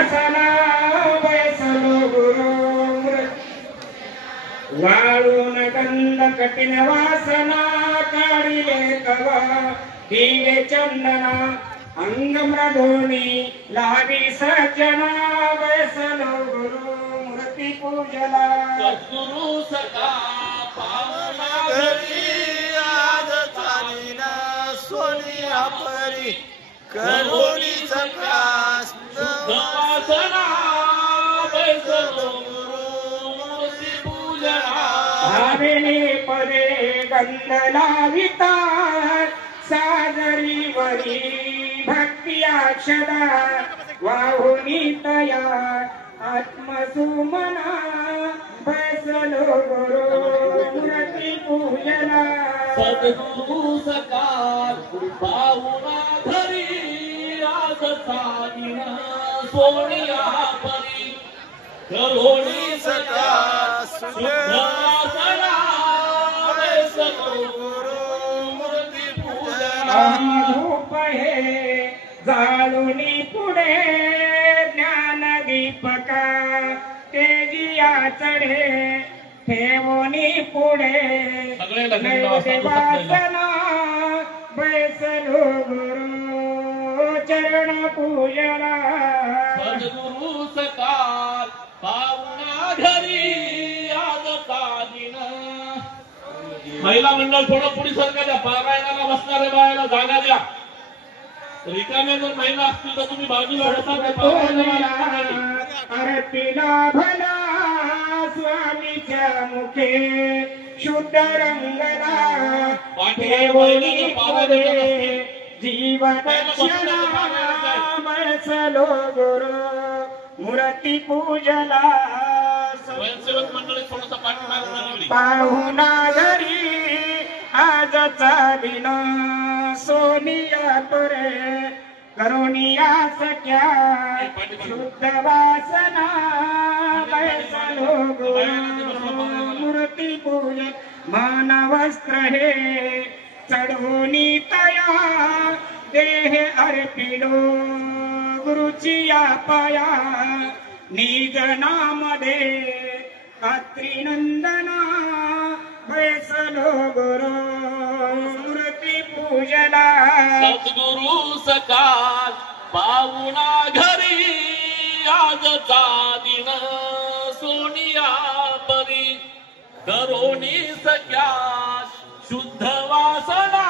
वासना बैसलो गुरु वाळून गंध कठीण वासना काढिले कवा दिवे चंदना अंग मृदोनी लावी सज्जना बैसलो गुरु मूर्ती पूजला सद्गुरु सखा पावना घरी आज चालीना सोनिया परी करुणी सकास वासना बैसलो गुरु मूर्ती पूजना भाविनी पदे गंध लाविता सादरी वरी भक्ती अक्षदा वाहुनी तया आत्मसुमना बैसलो गुरु मूर्ती पूजना सद्गुरु सकाळ पावना घरी आज चालीना सोनिया परी करुणी सकास वासना बैसलो गुरु मूर्ती पूजना धूप हे जाळुनी पुढे ज्ञान दीपका तेजिया चढे ठेवणी पुढे वासना बैसलो गुरु चरण पूजना सद्गुरु सकाळ पावना घरी आज चालीना महिला मंडळ थोडं पुढे सरका द्या पारायणाला बसणाऱ्या बायाला जागा द्या रिकाम्या जर महिला असतील तर तुम्ही बाजूला बसा अर्पिला भला स्वामीच्या मुखे शुद्ध रंगला ठेवणी पदे जीवन बैसलो गुरु मूर्ती पूजला स्वयंसेवक मंडळी थोडंसं पाठीमागे पाहुणा घरी आजचा दिन सोनिया परे करुणिया सख्या शुद्ध वासना बैसलो गुरु मूर्ती पूजन मान वस्त्र हे चढवणी तया देह अर्पिलो गुरुचिया पाया निज नामदे अत्रिनंदना बैसलो गुरु मूर्ती पूजला सद्गुरु सकाळ पावना घरी आज दिन सोनिया परी करुणी सख्या शुद्ध वासना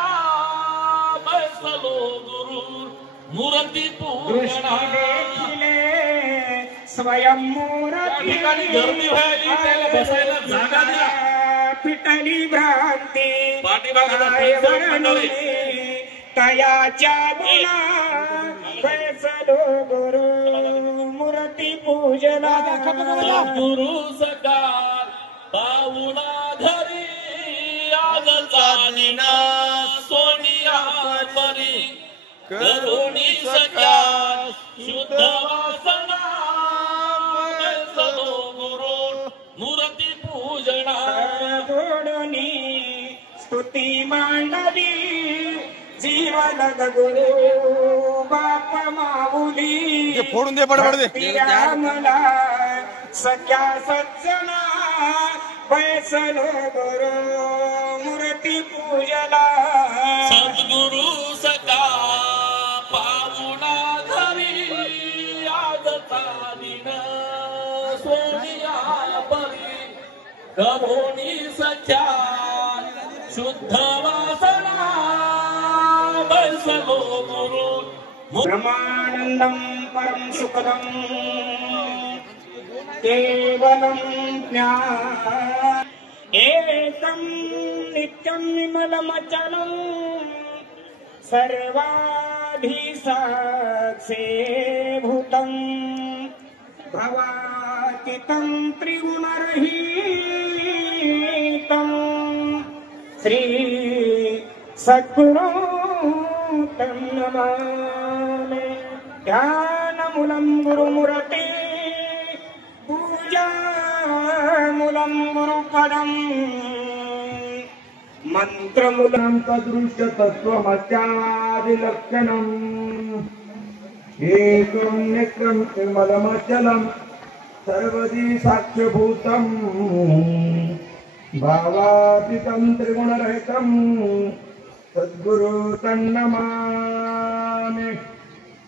बैसलो गुरु मूर्ती पूजना स्वयं मूर्ती गर्दी व्हायली त्याला बसायला जागा द्या पिटली भ्रांती पाठीमागे तयाच्या गुणा बैसलो गुरु मूर्ती पूजला गुरु सकाळ पावना घरी आज चालीना सोनिया परी करुणी सख्या शुद्ध वासना बैसलो गुरु मूर्ती पूजना जोडणी स्तुती मांडली जीवन गुरु बाप माऊली फोडून दे पडपड दे मला सख्या सज्जना बैसलो गुरु मूर्ती पूजला सद्गुरु सकाळ पावना घरी आज दिन सोनिया परी करुणी सख्या शुद्ध वासना बैसलो गुरु ब्रह्मानंदं परम सुखदं केवलं ज्ञान एकं नित्यं विमलमचलं सर्वाधिसाक्षीभूतं भवातीतं त्रिगुणरहितं श्री सद्गुरु तं नमामि ध्यानमूलं गुरुमूर्ति पूजामूलं गुरुपदम् मंत्रमूलं सदृश्य तत्त्वमस्यादिलक्षणम् एकं नित्यं निर्मलमचलं सर्वदी साक्ष्यभूतं भावातीतं त्रिगुणरहितं सद्गुरु तन्नमामि।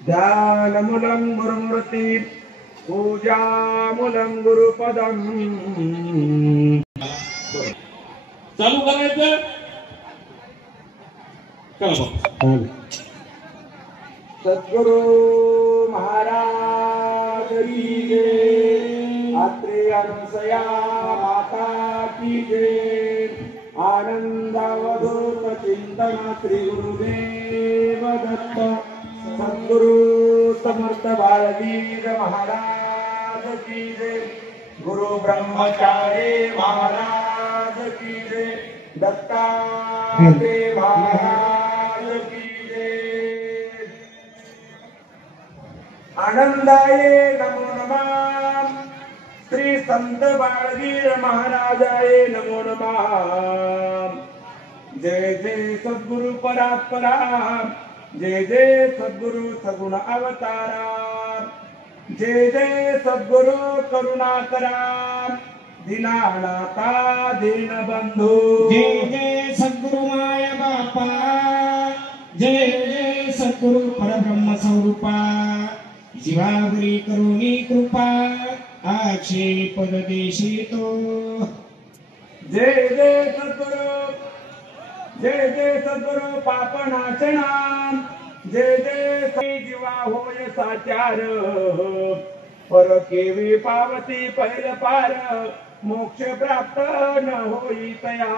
ध्यानमूलं गुरुमूर्ति पूजामूलं गुरुपदं। चालू करायचं चला बघ. सद्गुरु महाराज की जय। अत्रे अनुसया माता की जय। आनंद अवधूत चिंतन श्री गुरुदेव दत्त। सद्गुरु समर्थ बाळवीर महाराज की जय। गुरु ब्रह्मचारी महाराज की जय। दत्तात्रेय महाराज की जय। आनंदाये नमो नमः। श्री संत बाळवीर महाराजाये नमो नमः। जय जय सद्गुरु परात्परा। जय जय सद्गुरु सगुण अवतारा। जय जय सद्गुरु करुणाकरा। दीनानाथा दीनबंधू। जय जय सद्गुरु माया बापा। जय जय सद्गुरु परब्रह्म स्वरूपा। जीवावरी करुणी कृपा आक्षे पद देशितो। जय जय सद्गुरु। जय जय सद्गुरु पापनाशना। जय जय श्री जीवा होय साचार। पर केवी पावती पहिल पार। मोक्ष प्राप्त न होई तया।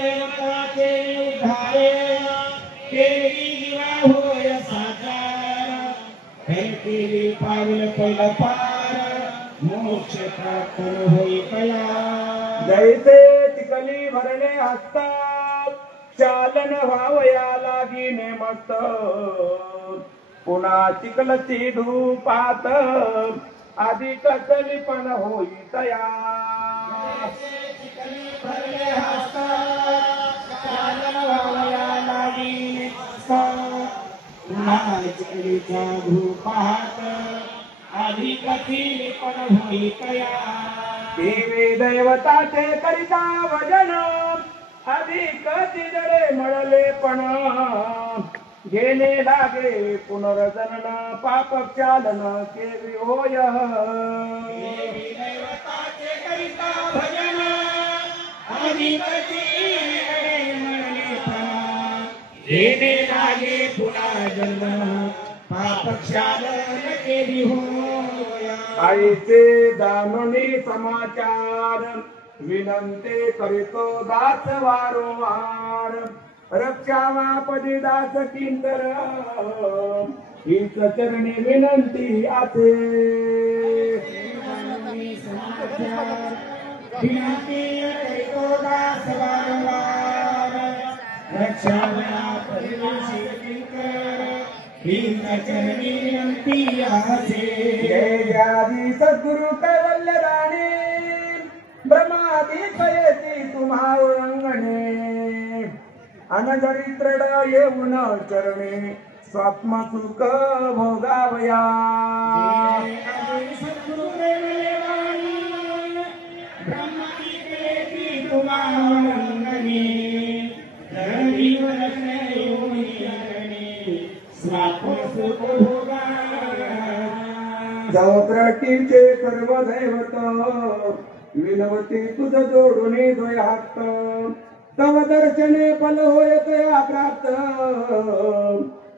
देवताचे उद्धारे केली जीवा होय साकार। केली पावल पहिल पार मोक्ष प्राप्त होई कया। जैसे तिकली भरले हस्ता चालन व्हावया लागीने मस्त। पुन्हा चिखलची धूपात अधिक कलिपण होई तया। चिखली भरले हस्ता चालन व्हावया लागीने मस्त। पुन्हा चिखलीचा धूपात अधिक कलिपण होई कया। देवी दैवताचे करिता भजन अधिक तिजरे मळले पण। गेले लागे पुनर्जनन पाप चालन केवी होय। देवी दैवताचे करिता भजन अधिक तिजरे मळले पण। गेले लागे पुन्हा जन्म पाप क्षालन केली होय। आईचे जाणूनी समाचार विनंती करीतो दास वारंवार। रक्षावापदी दास किंकर हीच चरणी विनंती आते। विनंती करीतो दास वारंवार। रक्षावापदी दास किंकर हीच चरणी विनंती आते। जय आदि सद्गुरु कैवल्य राणी। ब्रह्मादि कयती तुम्हा अंगणे। अनजरित्रड येऊन चरणे स्वात्म सुख भोगावया। सद्गुरु देवलेवाणी ब्रह्मादि कयती तुम्हा अंगणे। धरणीवरने येऊन चरणे स्वात्म सुख भोगावया। जवत्रटीचे सर्व दैवत विनवती तुझ जोडून द्वय हात। तव दर्शने फल होय तया प्राप्त।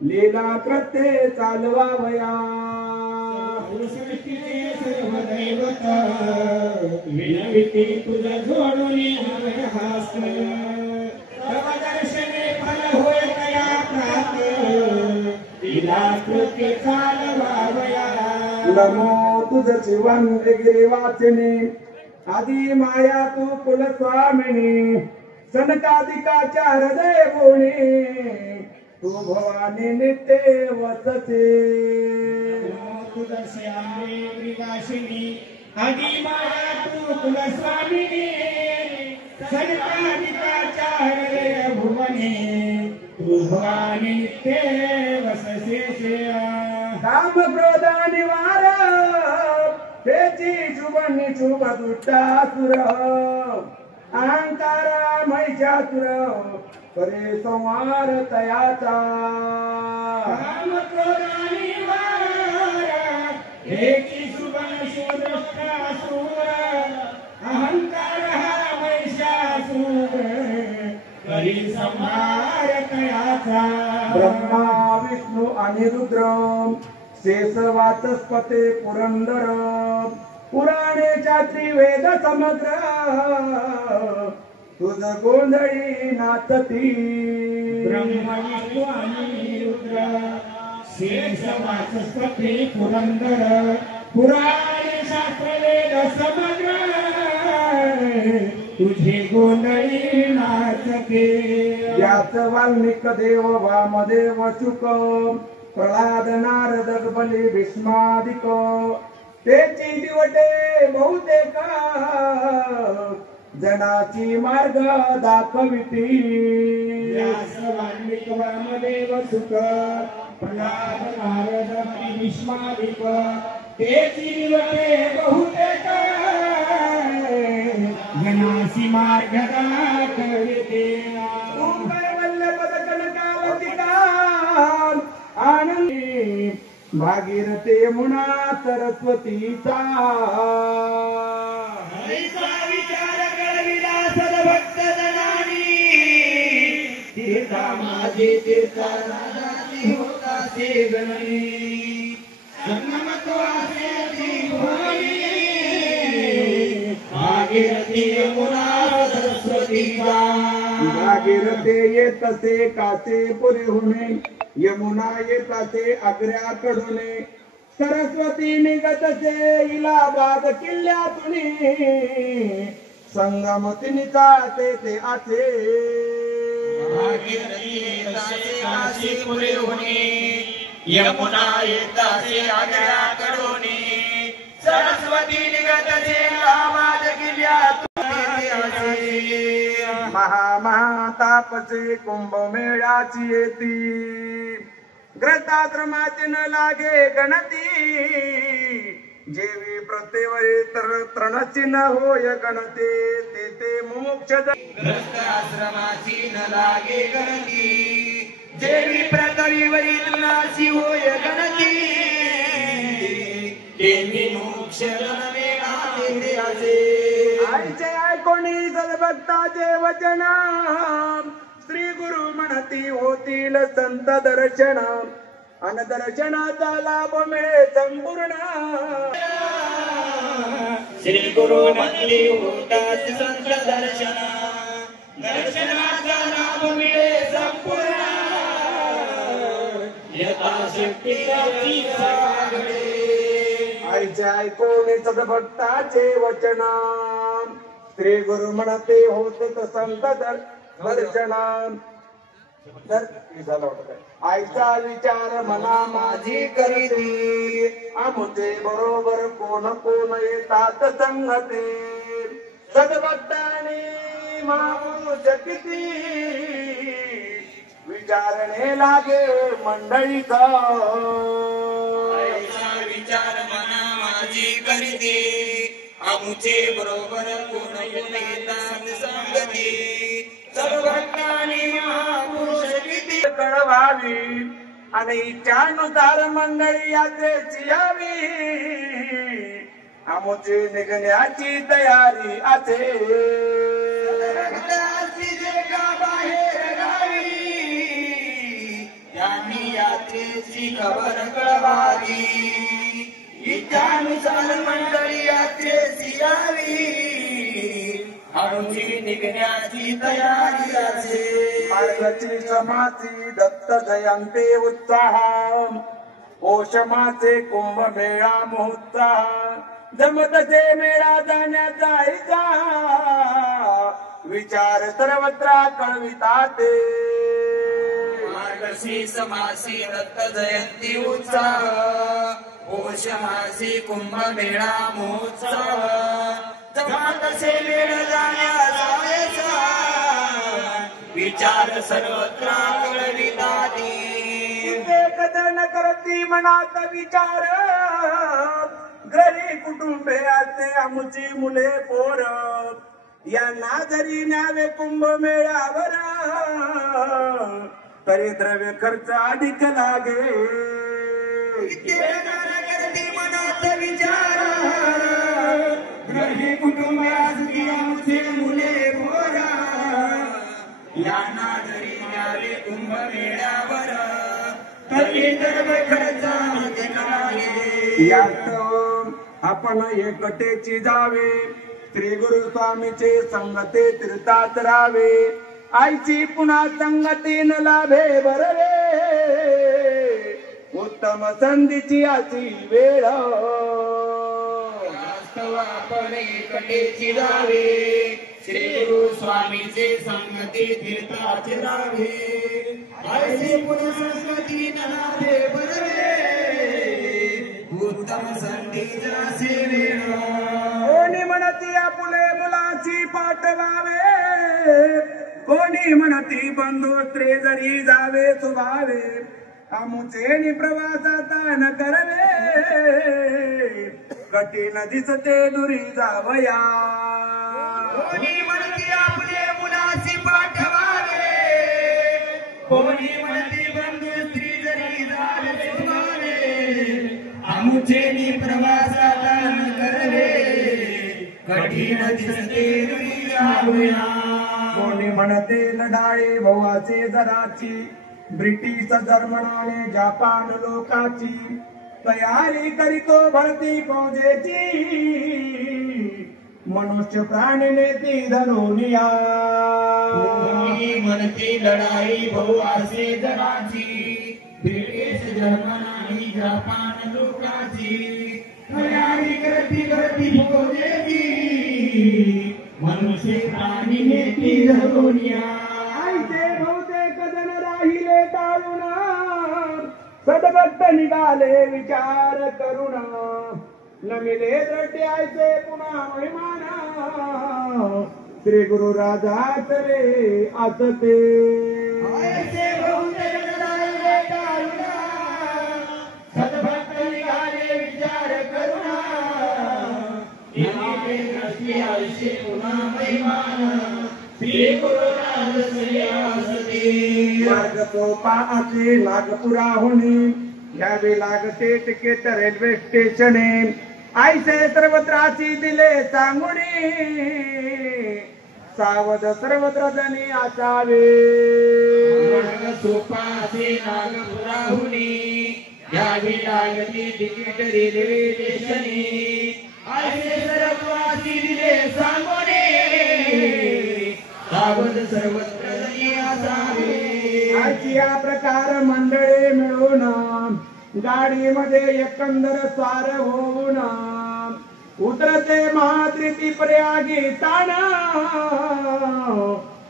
लीला कृत्ये चालवावया। सृष्टीचे सर्व दैवत विनविती तुझ जोडून हवे हास्त। तव दर्शने फल होय तया प्राप्त। लीला कृत्ये चालवावया। नमो तुझ जीवन गिरी वाचिनी। आदि माया तू कुलस्वामिनी। सनकादिकाच्या हृदय गुणी तू भवानी नित्य वसते। तुझ्याने मृगाशिनी आदि माया तू कुलस्वामिनी। सनकादिकाच्या हृदय भुवने तू भवानी नित्य वसते। काम क्रोध निवार तेची शुभ निशुभ दुष्टासुर अहंकार महिषासुर करे संहार तयाचा काम क्रोध निवार एकी शुभाशु दृष्टासुर अहंकार महिषासुर करी संहार तयाचा ब्रह्मा विष्णू आणि रुद्र शेष वाचस्पते पुरंदर पुराणेच्या त्रिवेद समग्र तुझ गोंधळी नाचती ब्रह्मा विष्णू आणि रुद्र शेष वाचस्पती पुरंदर पुराण शास्त्र वेद समग्र तुझे गोंधळी नाचते याच वाल्मिक देव वामदेव शुक प्रल्हाद नारद बली भीष्मादिक तेची दिवटे बहुतेक जनाची मार्ग दाखविती व्यास वाल्मिक वामदेव शुक प्रल्हाद नारद बली भीष्मादिक तेची दिवटे बहुतेक जनासी मार्ग दाखविते वल्लभद कनकावतिका आनंदी भागीरथे मुना सरस्वतीचा हरीचा विचार कळविला सद्भक्त जनानी तीर्था माझे तीर्था नादाची होतासे गणनी संगमत्वाचे त्रिभुवनी भागीरथी यमुना सरस्वतीचा भागीरथे येतसे कासे पुरेहुने यमुना येतासे आग्र्याकडूने सरस्वती निघतसे इलाहाबाद किल्ल्यातून संगमती चालते ते आचे भागीरथी येतासे काशी पुरेहुने यमुना येतासे आग्र्याकडून सरस्वती निघतसे इलाहाबाद किल्ल्यातून महातापसे कुंभमेळ्याची येती ग्रंथाश्रमाची न लागे गणती जेवी प्रत्येवरी तर तृणची न होय गणते ते मुमुक्ष ग्रंथाश्रमाची न लागे गणती जेवी प्रत्येवरी तृणाची होय गणती देवी मोक्ष आईचे ऐकोणी सद्भक्ताचे वचन श्री गुरु म्हणती होतील संत दर्शन अनदर्शनाचा लाभ मिळे संपूर्ण श्री गुरु म्हणती होतात संत दर्शन दर्शनाचा लाभ मिळे संपूर्ण यथाशक्ती सेवा घडे आईचे ऐकोणी सद्भक्ताचे वचन श्री गुरु म्हणते होते संत दर्शन आईचा विचार मना माझी करीती आमुचे बरोबर कोण कोण येतात संगते सद्भक्ताने महापुरुष किती विचारणे लागे मंडळीचा विचार मना माझी करीती आमुचे बरोबर कोण कोण येतात संगती सर्वज्ञानी महापुरुष किती कळवावी आणि इच्छानुसार मंडळी यात्रेची यावी आमुचे निघण्याची तयारी असे बाहेर गावी त्यांनी यात्रेची खबर कळवावी इच्छानुसार मंडळी यात्रेची यावी आमची निघण्याची तयारी असे मार्गची समाची दत्त जयंते उत्साह पौषमाचे कुंभमेळा महोत्साह जमतचे मेळा जाण्याचा इच्छा विचार सर्वत्र कळवितात मार्गशीर्ष मासी दत्त जयंती उत्साह पौष मासी कुंभमेळा महोत्सव जमातसे मेळ जाण्याचा विचार सर्वत्र कळविताती एक जण करती म्हणती मनात विचार घरी कुटुंबे असते आमुची मुले पोर यांना जरी न्यावे कुंभमेळ्यावर तरी द्रव्य खर्च अधिक लागे करती मनात विचार घरी कुटुंबे असती आमचे मुले पोरा यांना जरी न्यावे कुंभमेळ्यावर तरी द्रव्य खर्च अधिक लागे यात आपण एकटेची जावे श्री गुरु स्वामीचे संगते तीर्थात राहावे आईची पुन्हा संगतीन लाभे बरवे उत्तम संधीची अशी वेळ वास्तव आपण एकटेची जावे श्री गुरु स्वामीचे संगती तीर्थात राहावे आईची पुन्हा संगती लाभे बरवे उत्तम संधीचा सेवेळ कोणी म्हणती आपुले मुलाची पाठवावे कोणी म्हणती बंधू स्त्री जरी जावे सुभावे आमुचे प्रवासात न करवे कठीण दिसते दुरी जावया कोणी म्हणती आपले मुलाची पाठवावे कोणी म्हणती बंधू स्त्री जरी जावे सुभावे आमुचे प्रवासात न करवे कठीण दिसते दुरी जावया कोणी म्हणते लढाई भवाचे जराची ब्रिटिश जर्मनाने जपान लोकाची तयारी करीतो भरती फौजेची मनुष्य प्राणी नेती धनुनिया म्हणते लढाई भवाचे जराची ब्रिटिश जर्मनाने जपान लोकाची तयारी करती फौजेची मनुष्य प्राणी नेती धनुनिया आईचे बहुतेक जण राहिले टाळून सदभक्त निघाले विचार करून नमिले द्रढे आयचे पुन्हा महिमान श्री गुरु राजा रे असते आईचे बहुतेक जण राहिले टाळून सदभक्त निघाले विचार करून आयुष्य पुन्हा महिमान श्री गुरु मार्ग सोपाचे नागपुराहुनी यावे लागते तिकीट रेल्वे स्टेशने आईसे सर्वत्राची दिले सांगुणी सावध सर्वत्र जणी असावे सोपाचे नागपुराहुनी यावी लागते तिकीट रेल्वे स्टेशने आईसे सर्वत्राची दिले सांगुणी सावध सर्वत्र जणी असावे आजची या प्रकार मंडळी मिळून गाडीमध्ये एकंदर स्वार होऊन उतरते महात्रिती प्रयागी ताना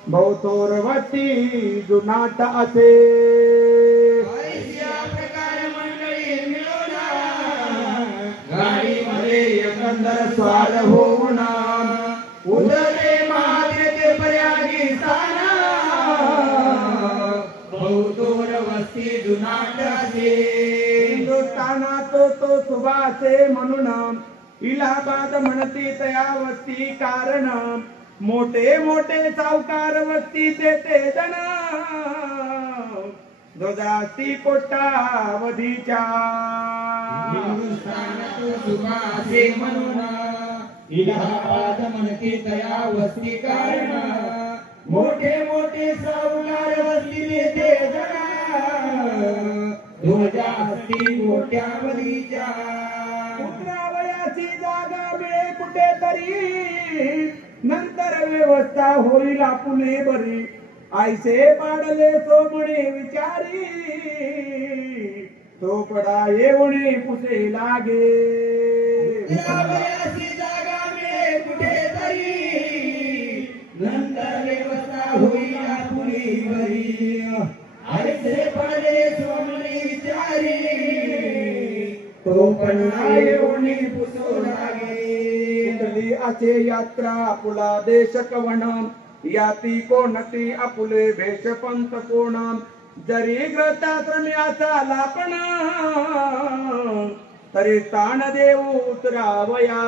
भवतोर वस्ती जुनाट असे या प्रकार मंडळी मिळून गाडीमध्ये एकंदर स्वार होऊन उतरते महात्रिती प्रयागी ताना बहुतोर वस्ती जुनाट असे हिंदुस्थानात तो सुभाषे म्हणून इलाहाबाद म्हणती तया वस्ती कारण मोठे मोठे सावकार वस्ती देते जण ध्वजास्ती कोट्यावधीच्या हिंदुस्थानात सुभाषे म्हणून इलाहाबाद म्हणते तया वस्ती कारण मोठे मोठे सावकार वस्ती देते जण ध्वजास्ती कोट्यावधीच्या उतरावयाची जागा मिळे कुठेतरी नंतर व्यवस्था होईल आपुले बरी आईसे पाडले सोमणे विचारी तो पडा येऊने पुसे लागे उतरावयाची जागा मिळे कुठेतरी नंतर व्यवस्था होईल आपुले बरी आईसे पाडले सोमणे विचारी तो पडा येऊने पुसू लागे कुठली असे यात्रा पुला देश कवण याती कोणती आपुले भेष पंत कोण जरी ग्रताश्रम्याचा लापण तरी ताण देऊ उतरावया